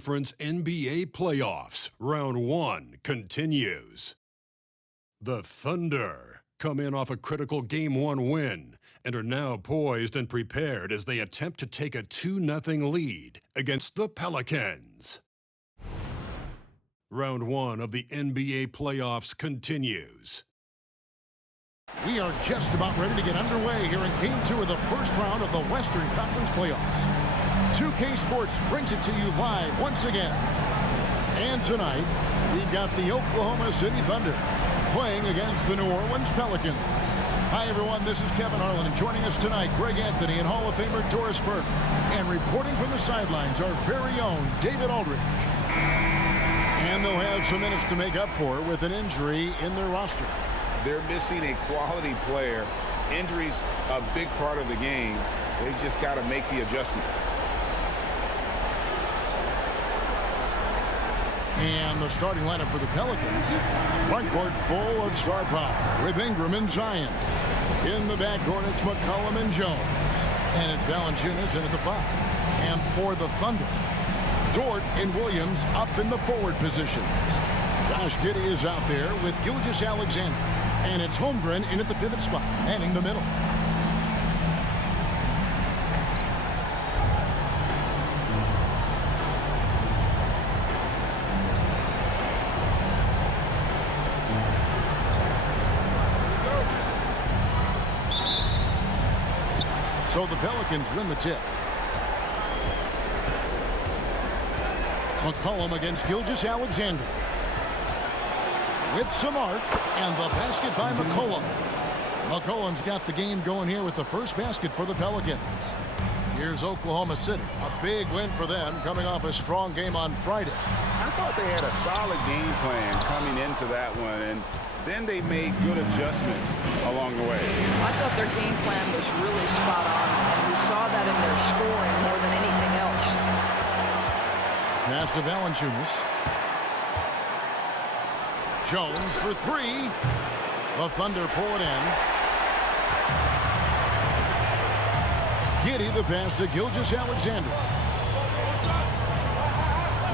Conference NBA playoffs. Round 1 continues. The Thunder come in off a critical Game 1 win and are now poised and prepared as they attempt to take a 2-0 lead against the Pelicans. Round 1 of the NBA playoffs continues. We are just about ready to get underway here in Game 2 of the first round of the Western Conference playoffs. 2K Sports brings it to you live once again. And tonight, we've got the Oklahoma City Thunder playing against the New Orleans Pelicans. Hi, everyone. This is Kevin Harlan, and joining us tonight, Greg Anthony and Hall of Famer Doris Burke. And reporting from the sidelines, our very own David Aldridge. And they'll have some minutes to make up for with an injury in their roster. They're missing a quality player. Injuries a big part of the game. They've just got to make the adjustments. And the starting lineup for the Pelicans. Front court full of star power with Ingram and Zion. In the backcourt, it's McCollum and Jones. And it's Valanciunas in at the 5. And for the Thunder, Dort and Williams up in the forward positions. Josh Giddey is out there with Gilgeous-Alexander. And it's Holmgren in at the pivot spot, manning the middle. So the Pelicans win the tip. McCollum against Gilgeous-Alexander. With some arc, and the basket by McCollum. McCollum's got the game going here with the first basket for the Pelicans. Here's Oklahoma City. A big win for them, coming off a strong game on Friday. I thought they had a solid game plan coming into that one, and then they made good adjustments along the way. I thought their game plan was really spot on, and we saw that in their scoring more than anything else. Pass to Valanciunas. Jones for 3. The Thunder pull it in. Giddey the pass to Gilgeous-Alexander.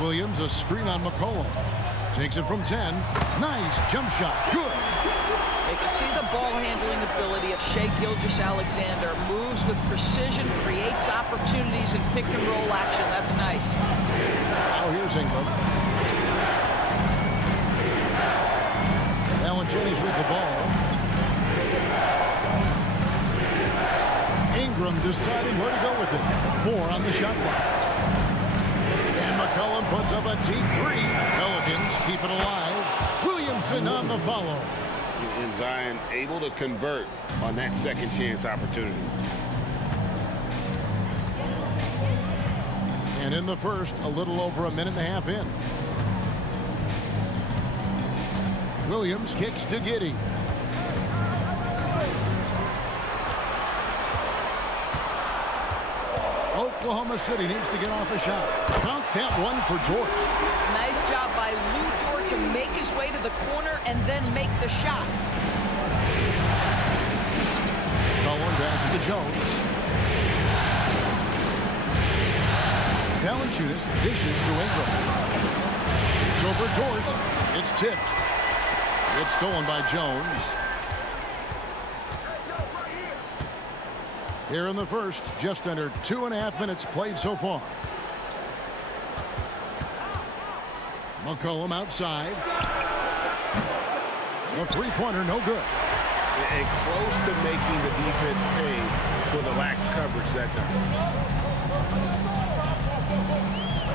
Williams a screen on McCollum. Takes it from 10. Nice jump shot. Good. You can see the ball handling ability of Shai Gilgeous-Alexander. Moves with precision, creates opportunities in pick and roll action. That's nice. Now here's Ingram. Valanciunas with the ball. Ingram deciding where to go with it. 4 on the shot clock. And McCollum puts up a deep 3. Pelicans keep it alive. Williamson on the follow. And Zion able to convert on that second chance opportunity. And in the first, a little over a minute and a half in. Williams kicks to Giddey. Oklahoma City needs to get off a shot. Count that one for Dort. Nice job by Lou Dort to make his way to the corner and then make the shot. Cullen passes to Jones. Valanciunas dishes to Ingram. It's over Dort. It's tipped. It's stolen by Jones. Here in the first, just under 2.5 minutes played so far. McCollum outside. The three-pointer no good. And close to making the defense pay for the lax coverage that time.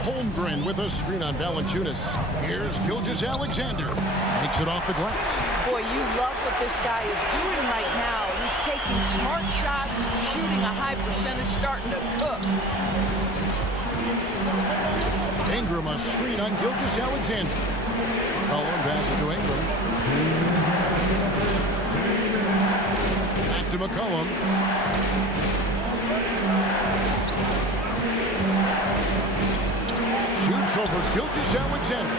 Holmgren with a screen on Valanciunas. Here's Gilgeous-Alexander. Makes it off the glass. Boy, you love what this guy is doing right now. He's taking smart shots, shooting a high percentage, starting to cook. Ingram a screen on Gilgeous-Alexander. Cullen passes to Ingram. Back to McCollum. Shoots over Gilgeous-Alexander.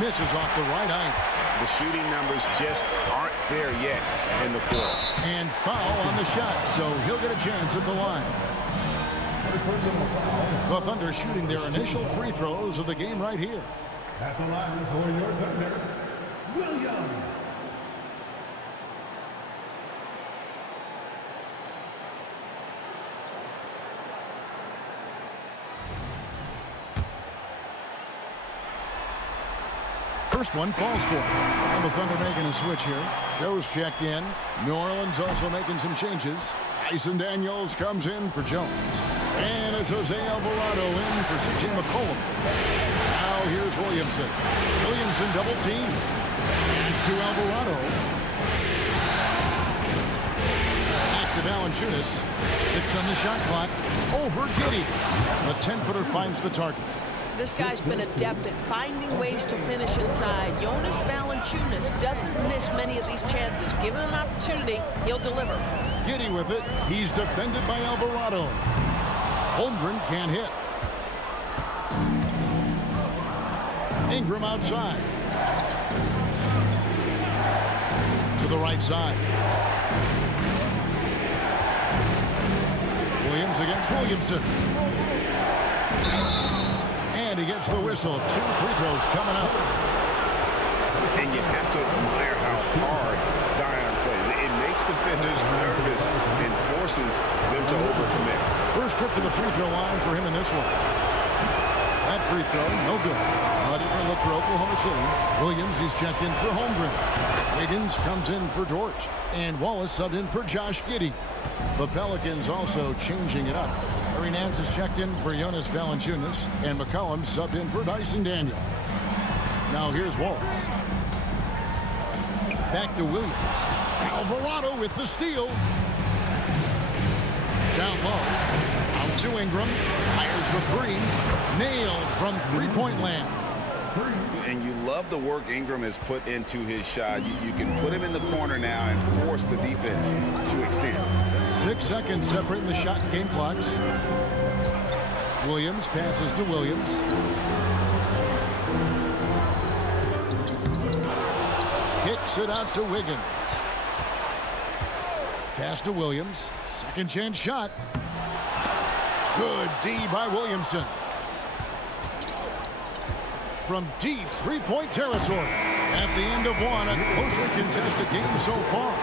Misses off the right eye. The shooting numbers just aren't there yet in the quarter. And foul on the shot, so he'll get a chance at the line. The Thunder shooting their initial free throws of the game right here. At the line for your Thunder, Williams. First one falls for him. And the Thunder making a switch here. Joe's checked in. New Orleans also making some changes. Dyson Daniels comes in for Jones. And it's Jose Alvarado in for C.J. McCollum. Now here's Williamson. Williamson double team. Pass to Alvarado. Back to Valanciunas. 6 on the shot clock. Over Giddey. The 10-footer finds the target. This guy's been adept at finding ways to finish inside. Jonas Valanciunas doesn't miss many of these chances. Given an opportunity, he'll deliver. Giddey with it. He's defended by Alvarado. Holmgren can't hit. Ingram outside. To the right side. Williams against Williamson. And he gets the whistle. 2 free throws coming up. And you have to admire how hard Zion plays. It makes defenders nervous and forces them to overcommit. First trip to the free throw line for him in this one. That free throw, no good. A different look for Oklahoma City. Williams, he's checked in for Holmgren. Wiggins comes in for Dort. And Wallace subbed in for Josh Giddey. The Pelicans also changing it up. Larry Nance is checked in for Jonas Valanciunas. And McCollum subbed in for Dyson Daniels. Now here's Wallace. Back to Williams. Alvarado with the steal. Down low. Out to Ingram. Fires the three. Nailed from three-point land. And you love the work Ingram has put into his shot. You can put him in the corner now and force the defense to extend. 6 seconds separating the shot and game clocks. Williams passes to Williams. Kicks it out to Wiggins. Pass to Williams. Second chance shot. Good D by Williamson. From deep three-point territory. At the end of one, a closely contested game so far.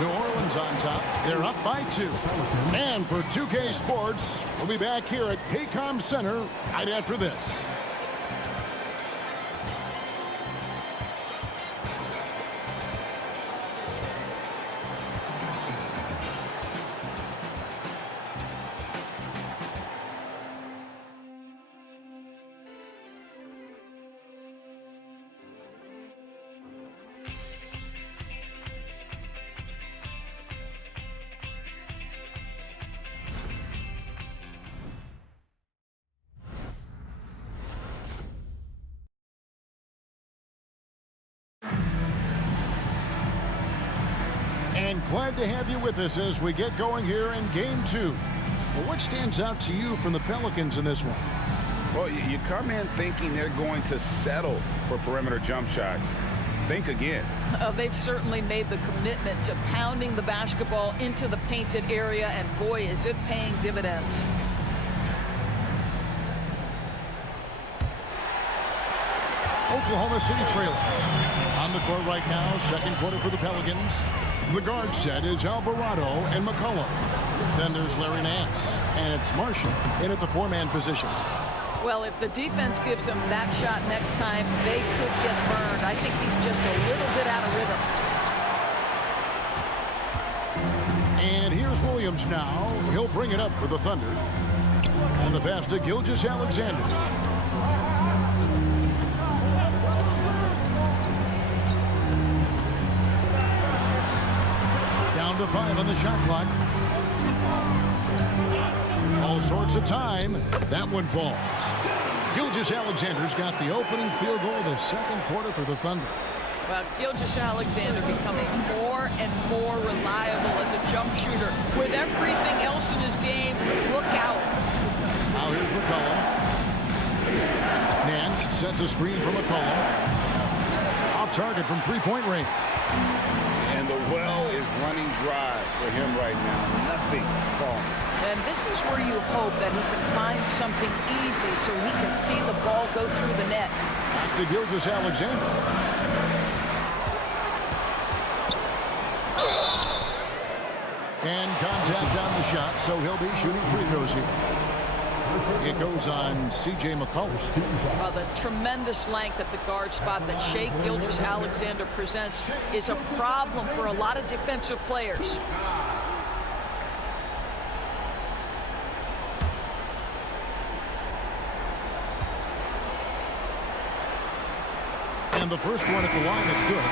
New Orleans on top. They're up by 2. And for 2K Sports, we'll be back here at Paycom Center right after this. And glad to have you with us as we get going here in Game 2. Well, what stands out to you from the Pelicans in this one? Well, you come in thinking they're going to settle for perimeter jump shots. Think again. They've certainly made the commitment to pounding the basketball into the painted area, and boy, is it paying dividends. Oklahoma City trailing. On the court right now, second quarter for the Pelicans. The guard set is Alvarado and McCollum. Then there's Larry Nance, and it's Marshall in at the 4-man position. Well, if the defense gives him that shot next time, they could get burned. I think he's just a little bit out of rhythm. And here's Williams now. He'll bring it up for the Thunder. And the pass to Gilgeous-Alexander. Down to 5 on the shot clock. All sorts of time. That one falls. Gilgeous-Alexander's got the opening field goal of the second quarter for the Thunder. Well, Gilgeous-Alexander becoming more and more reliable as a jump shooter. With everything else in his game, look out. Now here's McCollum. Nance sets a screen for McCollum. Off target from three-point range. And the well is running drive for him right now. Nothing falling. And this is where you hope that he can find something easy so he can see the ball go through the net. Back to Gilgeous-Alexander. And contact on the shot, so he'll be shooting free throws here. It goes on C.J. McCollum. The tremendous length at the guard spot that Shai Gilgeous-Alexander presents is a problem for a lot of defensive players. And the first one at the line is good.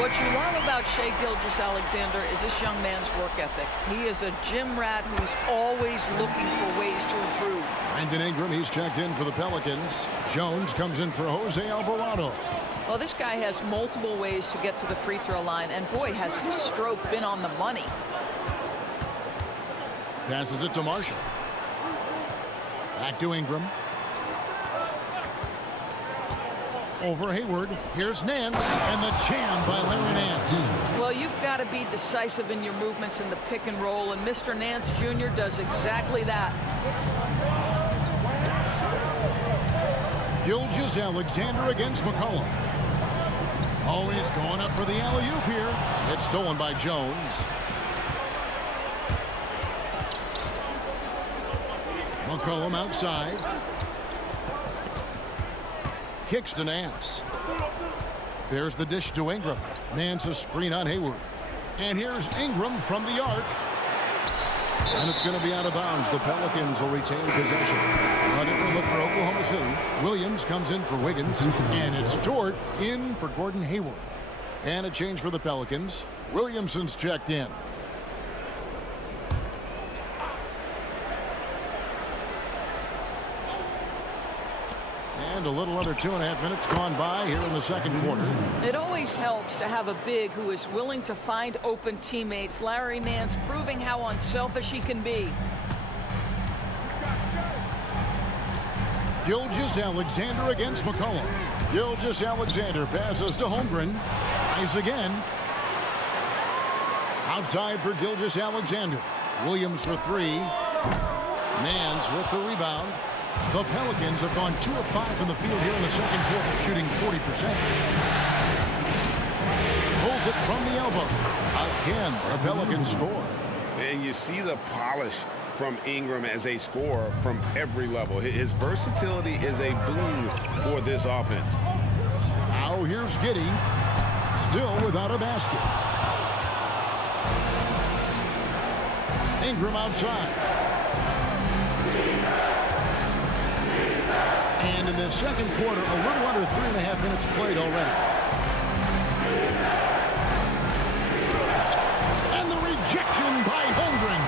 What you love about Shai Gilgeous-Alexander is this young man's work ethic. He is a gym rat who's always looking for ways to improve. Brandon Ingram, he's checked in for the Pelicans. Jones comes in for Jose Alvarado. Well, this guy has multiple ways to get to the free throw line, and boy, has his stroke been on the money. Passes it to Marshall. Back to Ingram. Over Hayward. Here's Nance, and the jam by Larry Nance. Well, you've got to be decisive in your movements in the pick and roll, and Mr. Nance Jr. does exactly that. Gilgeous-Alexander against McCollum. Oh, he's going up for the alley-oop here. It's stolen by Jones. McCollum outside. Kicks to Nance. There's the dish to Ingram. Nance a screen on Hayward. And here's Ingram from the arc. And it's going to be out of bounds. The Pelicans will retain possession. A different look for Oklahoma City. Williams comes in for Wiggins. And it's Dort in for Gordon Hayward. And a change for the Pelicans. Williamson's checked in. And a little under 2.5 minutes gone by here in the second quarter. It always helps to have a big who is willing to find open teammates. Larry Nance proving how unselfish he can be. Gilgeous-Alexander against McCollum. Gilgeous-Alexander passes to Holmgren. Tries again. Outside for Gilgeous-Alexander. Williams for three. Nance with the rebound. The Pelicans have gone 2 of 5 from the field here in the second quarter, shooting 40%. Pulls it from the elbow. Again, the Pelicans score. And you see the polish from Ingram as a scorer from every level. His versatility is a boon for this offense. Now here's Giddey, still without a basket. Ingram outside. And in the second quarter, a little under 3.5 minutes played already. And the rejection by Holmgren.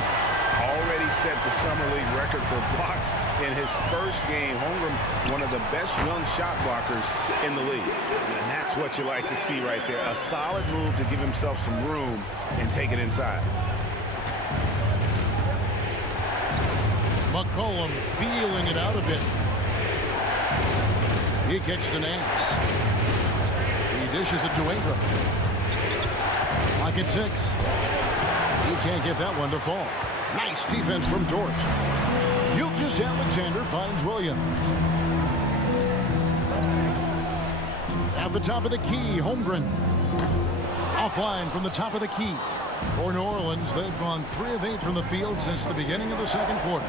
Already set the summer league record for blocks in his first game. Holmgren, one of the best young shot blockers in the league. And that's what you like to see right there. A solid move to give himself some room and take it inside. McCollum feeling it out a bit. He kicks to Nance. He dishes it to Ingram. Clock at 6. He can't get that one to fall. Nice defense from Dort. Gilgeous-Alexander finds Williams. At the top of the key, Holmgren. Offline from the top of the key. For New Orleans, they've gone 3 of 8 from the field since the beginning of the second quarter.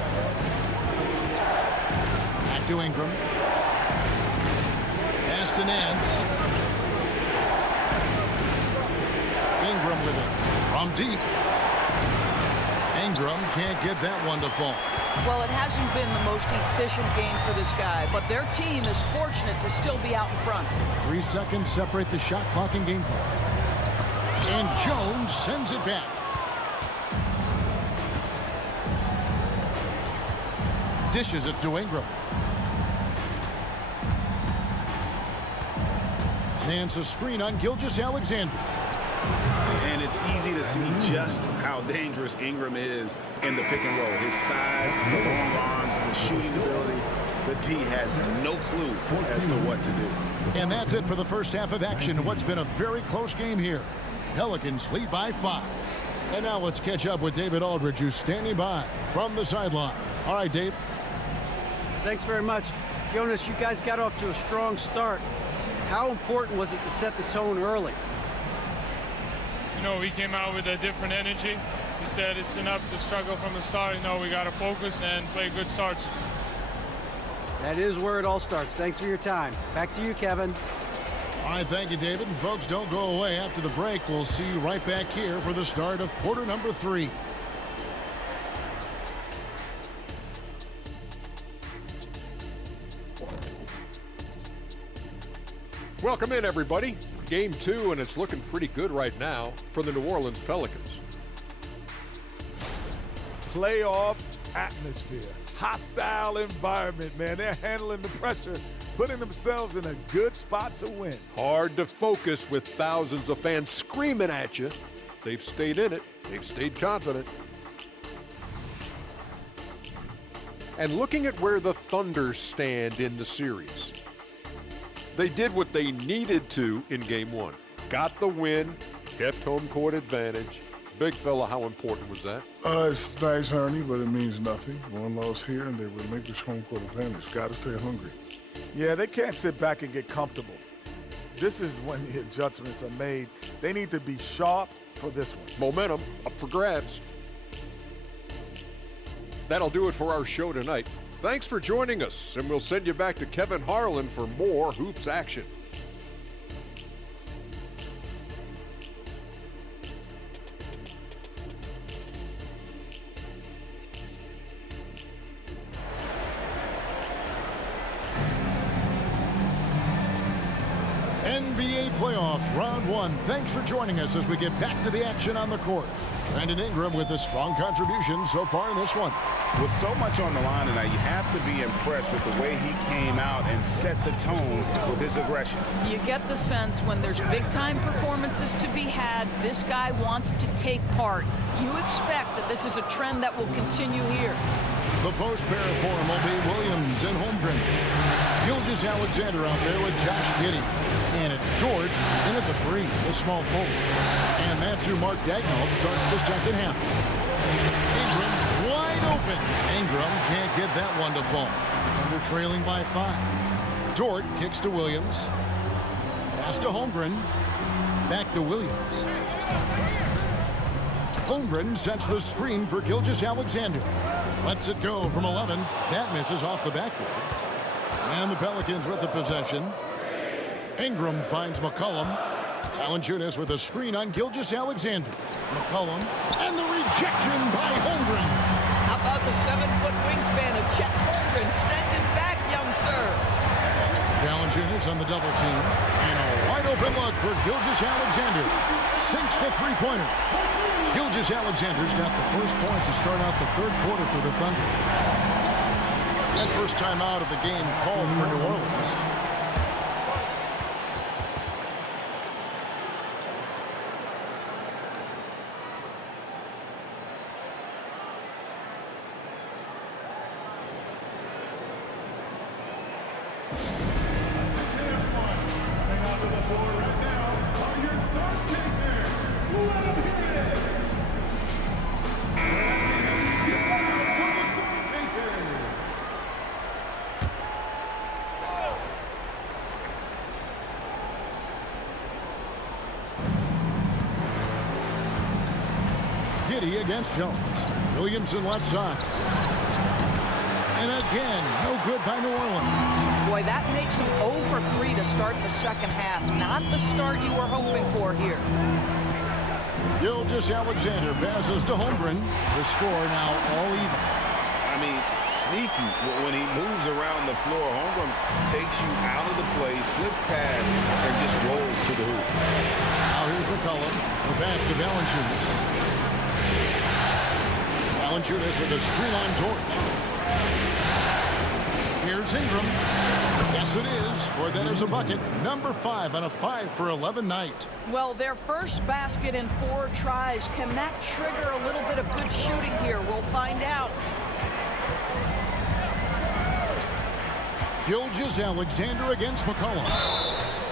Back to Ingram. Pass to Nance. Ingram with it. From deep. Ingram can't get that one to fall. Well, it hasn't been the most efficient game for this guy, but their team is fortunate to still be out in front. 3 seconds separate the shot clock and game clock. And Jones sends it back. Dishes it to Ingram. Nance a screen on Gilgeous-Alexander. And it's easy to see just how dangerous Ingram is in the pick and roll. His size, the long arms, the shooting ability. The D has no clue as to what to do. And that's it for the first half of action. What's been a very close game here. Pelicans lead by 5. And now let's catch up with David Aldridge, who's standing by from the sideline. All right, Dave. Thanks very much. Jonas, you guys got off to a strong start. How important was it to set the tone early? You know, we came out with a different energy. We said it's enough to struggle from the start. You know, we got to focus and play good starts. That is where it all starts. Thanks for your time. Back to you, Kevin. All right, thank you, David. And folks, don't go away. After the break, we'll see you right back here for the start of quarter number 3. Welcome in, everybody. Game 2, and it's looking pretty good right now for the New Orleans Pelicans. Playoff atmosphere. Hostile environment, man. They're handling the pressure, putting themselves in a good spot to win. Hard to focus with thousands of fans screaming at you. They've stayed in it. They've stayed confident. And looking at where the Thunder stand in the series, they did what they needed to in Game 1. Got the win, kept home court advantage. Big fella, how important was that? It's nice, honey, but it means nothing. One loss here, and they relinquish home court advantage. Got to stay hungry. Yeah, they can't sit back and get comfortable. This is when the adjustments are made. They need to be sharp for this one. Momentum up for grabs. That'll do it for our show tonight. Thanks for joining us, and we'll send you back to Kevin Harlan for more hoops action. NBA playoff round 1. Thanks for joining us as we get back to the action on the court. Brandon Ingram with a strong contribution so far in this one. With so much on the line tonight, you have to be impressed with the way he came out and set the tone with his aggression. You get the sense when there's big-time performances to be had, this guy wants to take part. You expect that this is a trend that will continue here. The post pair form will be Williams and Holmgren. Gilgeous-Alexander out there with Josh Giddey. And it's George in at the 3, a small forward. And that's who Mark Daigneault starts the second half. Ingram wide open. Ingram can't get that one to fall. Under trailing by 5. Dort kicks to Williams. Pass to Holmgren. Back to Williams. Holmgren sets the screen for Gilgeous-Alexander. Lets it go from 11. That misses off the backboard. And the Pelicans with the possession. Ingram finds McCollum. Valanciunas with a screen on Gilgeous-Alexander. McCollum. And the rejection by Holmgren. How about the 7-foot wingspan of Chet Holmgren? Send it back, young sir. Valanciunas on the double team. And a wide open look for Gilgeous-Alexander. Sinks the three-pointer. Gilgeous-Alexander's got the first points to start out the third quarter for the Thunder. And first time out of the game called for New Orleans. Giddey against Jones. Williamson left side. And again, no good by New Orleans. Boy, that makes them 0 for 3 to start the second half. Not the start you were hoping for here. Gilgeous-Alexander passes to Holmgren. The score now all even. I mean, sneaky when he moves around the floor. Holmgren takes you out of the play, slips past, and just rolls to the hoop. Now here's McCollum. The pass to Valanciunas. Valanciunas with a screen on George. Here's Ingram. Yes, it is. Scored that as a bucket. Number 5 on a 5 for 11 night. Well, their first basket in 4 tries. Can that trigger a little bit of good shooting here? We'll find out. Gilgeous-Alexander against McCollum.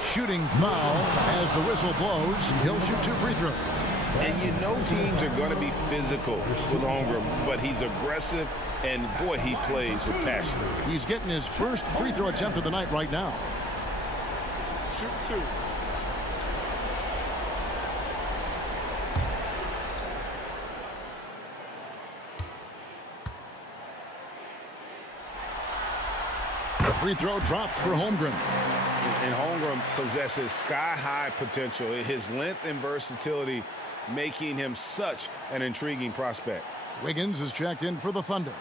Shooting foul as the whistle blows. He'll shoot 2 free throws. And you know teams are going to be physical with Holmgren, but he's aggressive, and boy, he plays with passion. He's getting his first free throw attempt of the night right now. Shoot 2. Free throw drops for Holmgren. And Holmgren possesses sky-high potential. His length and versatility making him such an intriguing prospect. Wiggins is checked in for the Thunder.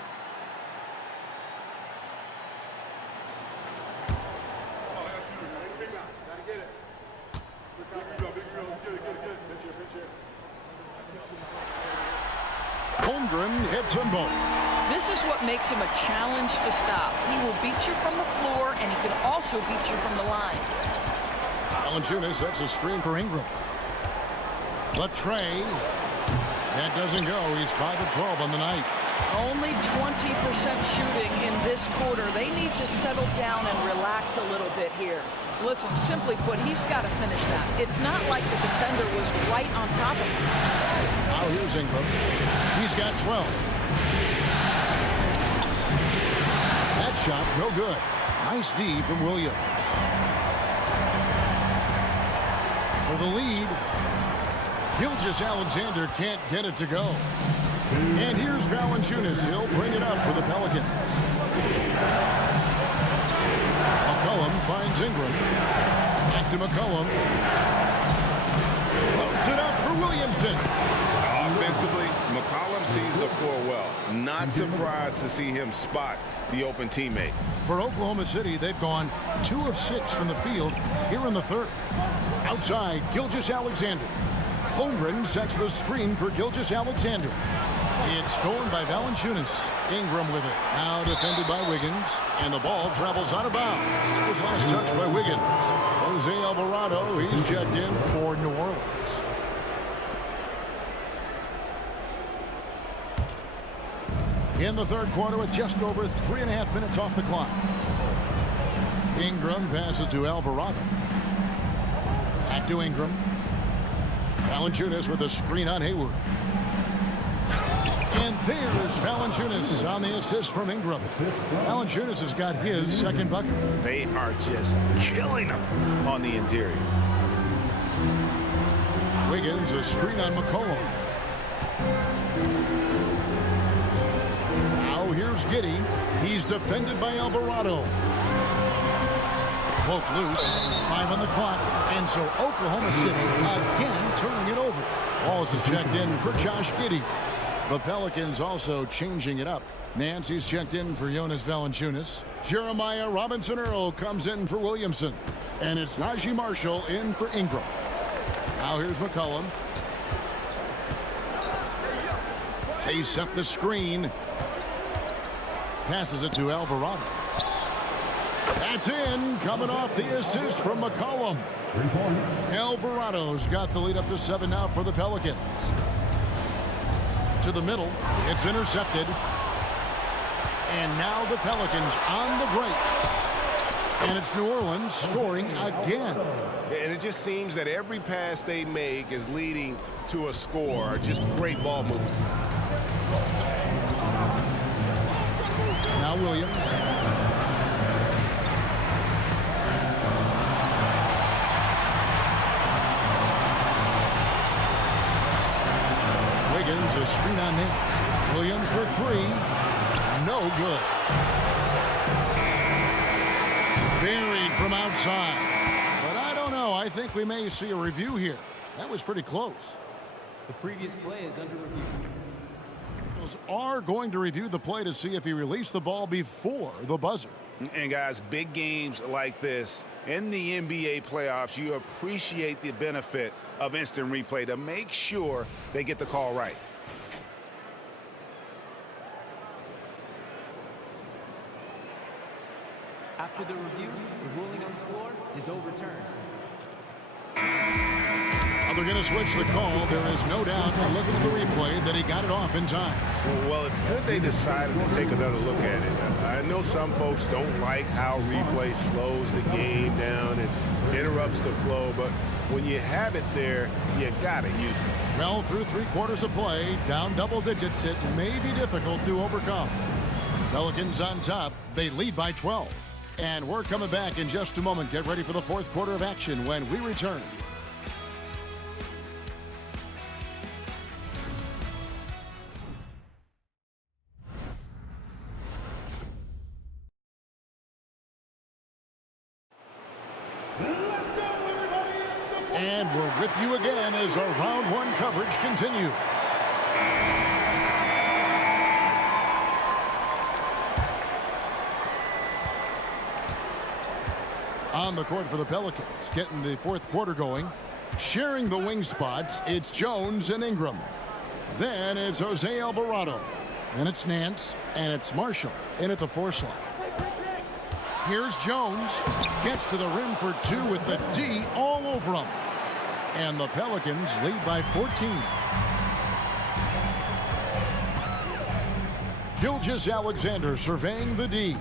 Holmgren hits them both. This is what makes him a challenge to stop. He will beat you from the floor, and he can also beat you from the line. Valanciunas sets a screen for Ingram. The tray. That doesn't go. He's 5 of 12 on the night. Only 20% shooting in this quarter. They need to settle down and relax a little bit here. Listen, simply put, he's got to finish that. It's not like the defender was right on top of him. Now here's Ingram. He's got 12. That shot, no good. Nice D from Williams. For the lead, Gilgeous-Alexander can't get it to go. And here's Valanciunas. He'll bring it up for the Pelicans. McCollum finds Ingram. Back to McCollum. Loads it up for Williamson. Offensively, McCollum sees the floor well. Not surprised to see him spot the open teammate. For Oklahoma City, they've gone 2 of 6 from the field here in the third. Outside, Gilgeous-Alexander. Holmgren sets the screen for Gilgeous-Alexander. It's stolen by Valanciunas. Ingram with it. Now defended by Wiggins. And the ball travels out of bounds. It was last touched by Wiggins. Jose Alvarado, he's checked in for New Orleans. In the third quarter with just over 3.5 minutes off the clock. Ingram passes to Alvarado. Back to Ingram. Valanciunas with a screen on Hayward. And there's Valanciunas on the assist from Ingram. Valanciunas has got his second bucket. They are just killing him on the interior. Wiggins, a screen on McCollum. Now here's Giddey. He's defended by Alvarado. Poke loose, 5 on the clock, and so Oklahoma City again turning it over. Walls is checked in for Josh Giddey. The Pelicans also changing it up. Nancy's checked in for Jonas Valanciunas. Jeremiah Robinson-Earl comes in for Williamson. And it's Najee Marshall in for Ingram. Now here's McCollum. They set the screen. Passes it to Alvarado. That's in, coming off the assist from McCollum. 3 points. Alvarado's got the lead up to 7 now for the Pelicans. To the middle, it's intercepted. And now the Pelicans on the break. And it's New Orleans scoring again. And it just seems that every pass they make is leading to a score. Just great ball movement. Now Williams. Wiggins, a screen on Nance. Williams for 3. No good. Buried from outside. But I don't know. I think we may see a review here. That was pretty close. The previous play is under review. Are going to review the play to see if he released the ball before the buzzer. And guys, big games like this in the NBA playoffs, you appreciate the benefit of instant replay to make sure they get the call right. After the review, the ruling on the floor is overturned. They're going to switch the call. There is no doubt, looking at the replay, that he got it off in time. Well, it's good they decided to take another look at it. I know some folks don't like how replay slows the game down and interrupts interrupts the flow, but when you have it there, you got to use it. Well, through 3 quarters of play, down double digits, it may be difficult to overcome. Pelicans on top. They lead by 12. And we're coming back in just a moment. Get ready for the 4th quarter of action when we return. And we're with you again as our round 1 coverage continues. On the court for the Pelicans, getting the 4th quarter going. Sharing the wing spots, it's Jones and Ingram. Then it's Jose Alvarado. And it's Nance, and it's Marshall in at the 4 slot. Here's Jones. Gets to the rim for 2 with the D all over him. And the Pelicans lead by 14. Gilgeous-Alexander surveying the D.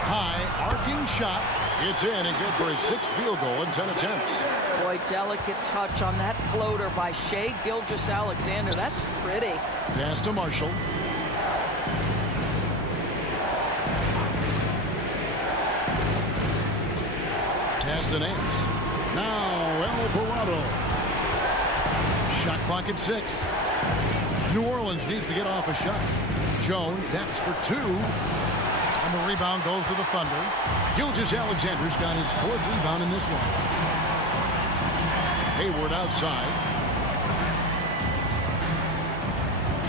High arcing shot. It's in and good for his 6th field goal in 10 attempts. Boy, delicate touch on that floater by Shai Gilgeous-Alexander. That's pretty. Pass to Marshall. Pass to Nance. Now Alvarado. Shot clock at 6. New Orleans needs to get off a shot. Jones, that's for 2. And the rebound goes to the Thunder. Gilgeous-Alexander's got his 4th rebound in this one. Hayward outside.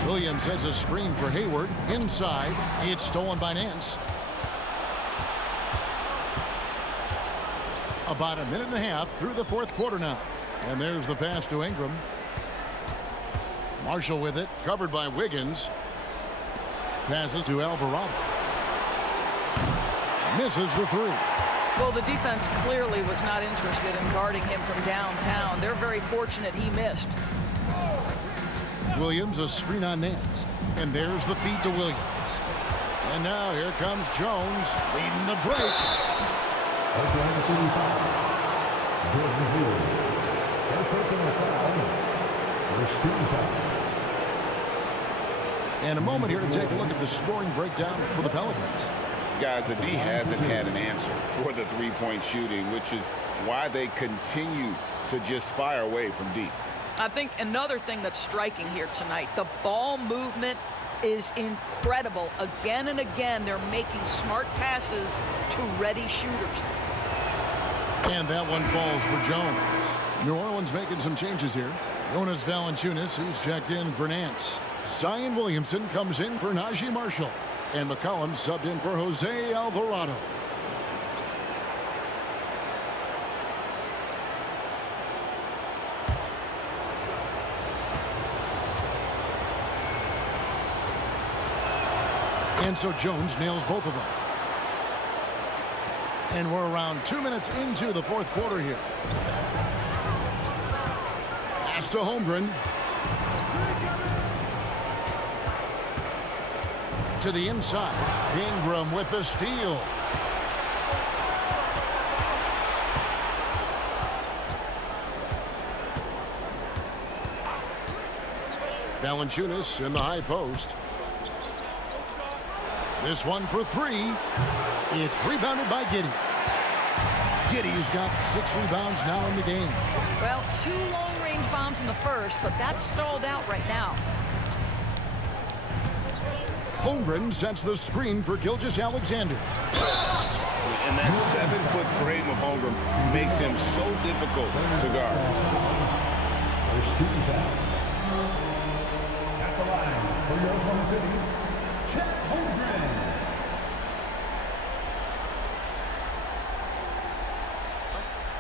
Williams has a screen for Hayward. Inside. It's stolen by Nance. About 1.5 minutes through the 4th quarter now. And there's the pass to Ingram. Marshall with it. Covered by Wiggins. Passes to Alvarado. Misses the 3. Well, the defense clearly was not interested in guarding him from downtown. They're very fortunate he missed. Williams, a screen on Nance. And there's the feed to Williams. And now here comes Jones leading the break. Oklahoma City foul. Gordon Hayward. First personal foul. First team foul. And a moment here to take a look at the scoring breakdown for the Pelicans. Guys, the D hasn't had an answer for the 3-point shooting, which is why they continue to just fire away from deep. I think another thing that's striking here tonight, the ball movement is incredible. Again and again, they're making smart passes to ready shooters. And that one falls for Jones. New Orleans making some changes here. Jonas Valanciunas, he's checked in for Nance. Zion Williamson comes in for Najee Marshall. And McCollum subbed in for Jose Alvarado. And so Jones nails both of them. And we're around 2 minutes into the 4th quarter here. Pass to Holmgren. To the inside. Ingram with the steal. Valanciunas in the high post. This one for 3. It's rebounded by Giddey. Giddey's got 6 rebounds now in the game. Well, 2 long-range bombs in the first, but that's stalled out right now. Holmgren sets the screen for Gilgeous-Alexander. And that 7-foot frame of Holmgren makes him so difficult to guard. First team foul. At the line for your Oklahoma City, Chet Holmgren.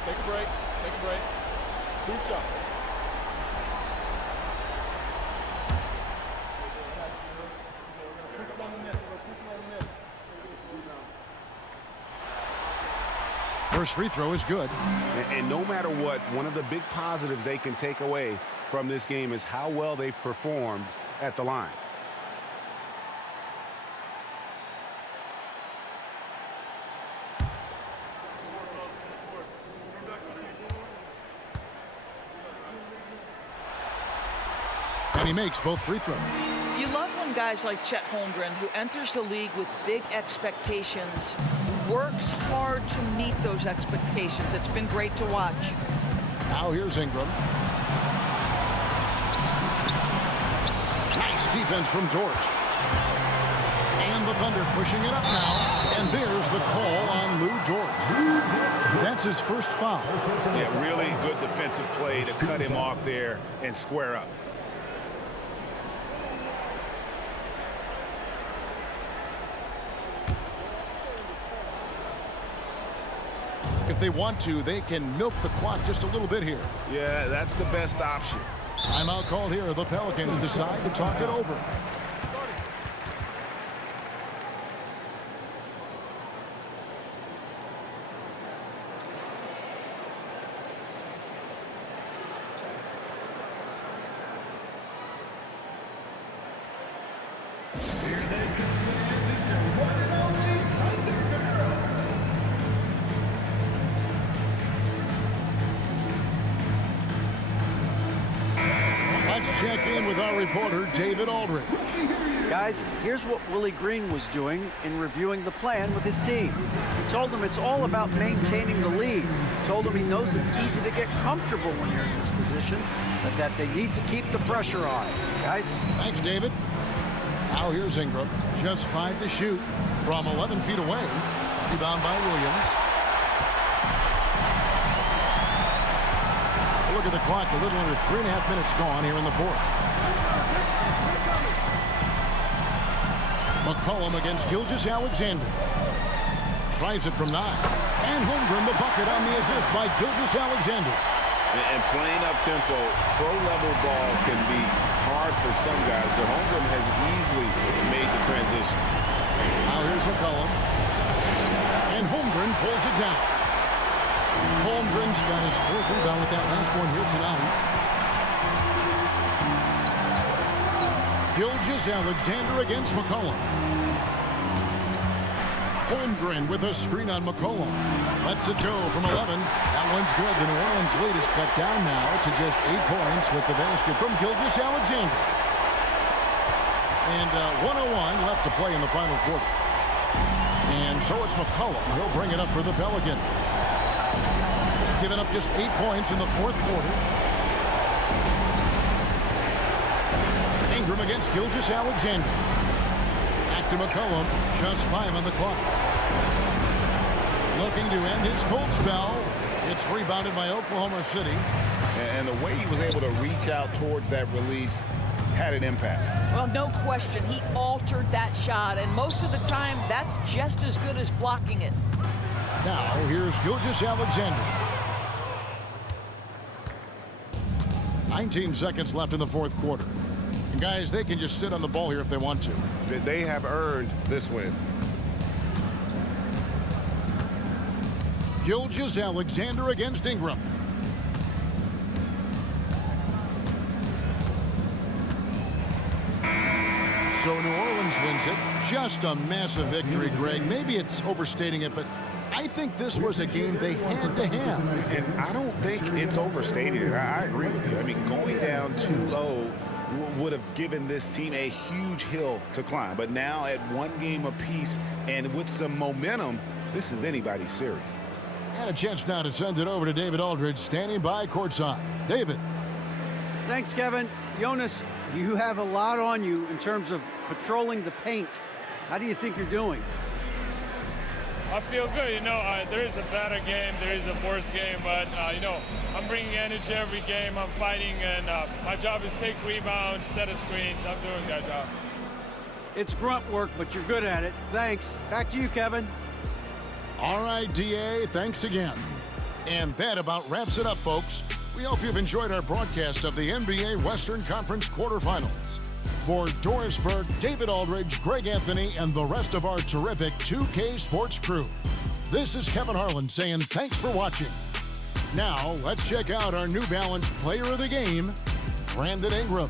Take a break. Take a break. 2 shots. First free throw is good. And no matter what, one of the big positives they can take away from this game is how well they've performed at the line. he makes both free throws. You love when guys like Chet Holmgren, who enters the league with big expectations, works hard to meet those expectations. It's been great to watch. Now here's Ingram. Nice defense from Dort. And the Thunder pushing it up now. And there's the call on Lou Dort. That's his first foul. Yeah, really good defensive play to cut him off there and square up. If they want to, they can milk the clock just a little bit here. Yeah, that's the best option. Timeout called here. The Pelicans decide to talk it over. Let's check in with our reporter, David Aldridge. Guys, here's what Willie Green was doing in reviewing the plan with his team. He told them it's all about maintaining the lead. He told them he knows it's easy to get comfortable when you're in this position, but that they need to keep the pressure on. Guys? Thanks, David. Now here's Ingram. Just 5 to shoot from 11 feet away. Rebound by Williams. Look at the clock. A little under 3.5 minutes gone here in the fourth. McCollum against Gilgeous-Alexander. Tries it from 9. And Holmgren the bucket on the assist by Gilgeous-Alexander. And playing up-tempo, pro-level ball can be hard for some guys, but Holmgren has easily made the transition. Now here's McCollum. And Holmgren pulls it down. Holmgren's got his 4th rebound with that last one here tonight. Gilgeous-Alexander against McCollum. Holmgren with a screen on McCollum. Lets it go from 11. That one's good. The New Orleans lead is cut down now to just 8 points with the basket from Gilgeous-Alexander. And 1:01 left to play in the final quarter. And so it's McCollum. He'll bring it up for the Pelicans. Giving up just 8 points in the 4th quarter. Ingram against Gilgeous-Alexander. Back to McCollum. Just 5 on the clock. Looking to end his cold spell. It's rebounded by Oklahoma City. And the way he was able to reach out towards that release had an impact. Well, no question. He altered that shot, and most of the time, that's just as good as blocking it. Now, here's Gilgeous-Alexander. 19 seconds left in the 4th quarter. And guys, they can just sit on the ball here if they want to. They have earned this win. Gilgeous-Alexander against Ingram. So New Orleans wins it. Just a massive victory, Greg. Maybe it's overstating it, but I think this was a game they had to have. And I don't think it's overstated. I agree with you. I mean, going down 2-0 would have given this team a huge hill to climb. But now at 1 game apiece and with some momentum, this is anybody's series. And a chance now to send it over to David Aldridge, standing by courtside. David. Thanks, Kevin. Jonas, you have a lot on you in terms of patrolling the paint. How do you think you're doing? I feel good. You know, there is a better game, there is a worse game, but, you know, I'm bringing energy every game. I'm fighting, and my job is take rebounds, set of screens. I'm doing that job. It's grunt work, but you're good at it. Thanks. Back to you, Kevin. All right, DA, thanks again. And that about wraps it up, folks. We hope you've enjoyed our broadcast of the NBA Western Conference quarterfinals. For Doris Burke, David Aldridge, Greg Anthony, and the rest of our terrific 2K Sports crew, this is Kevin Harlan saying thanks for watching. Now, let's check out our New Balance Player of the Game, Brandon Ingram.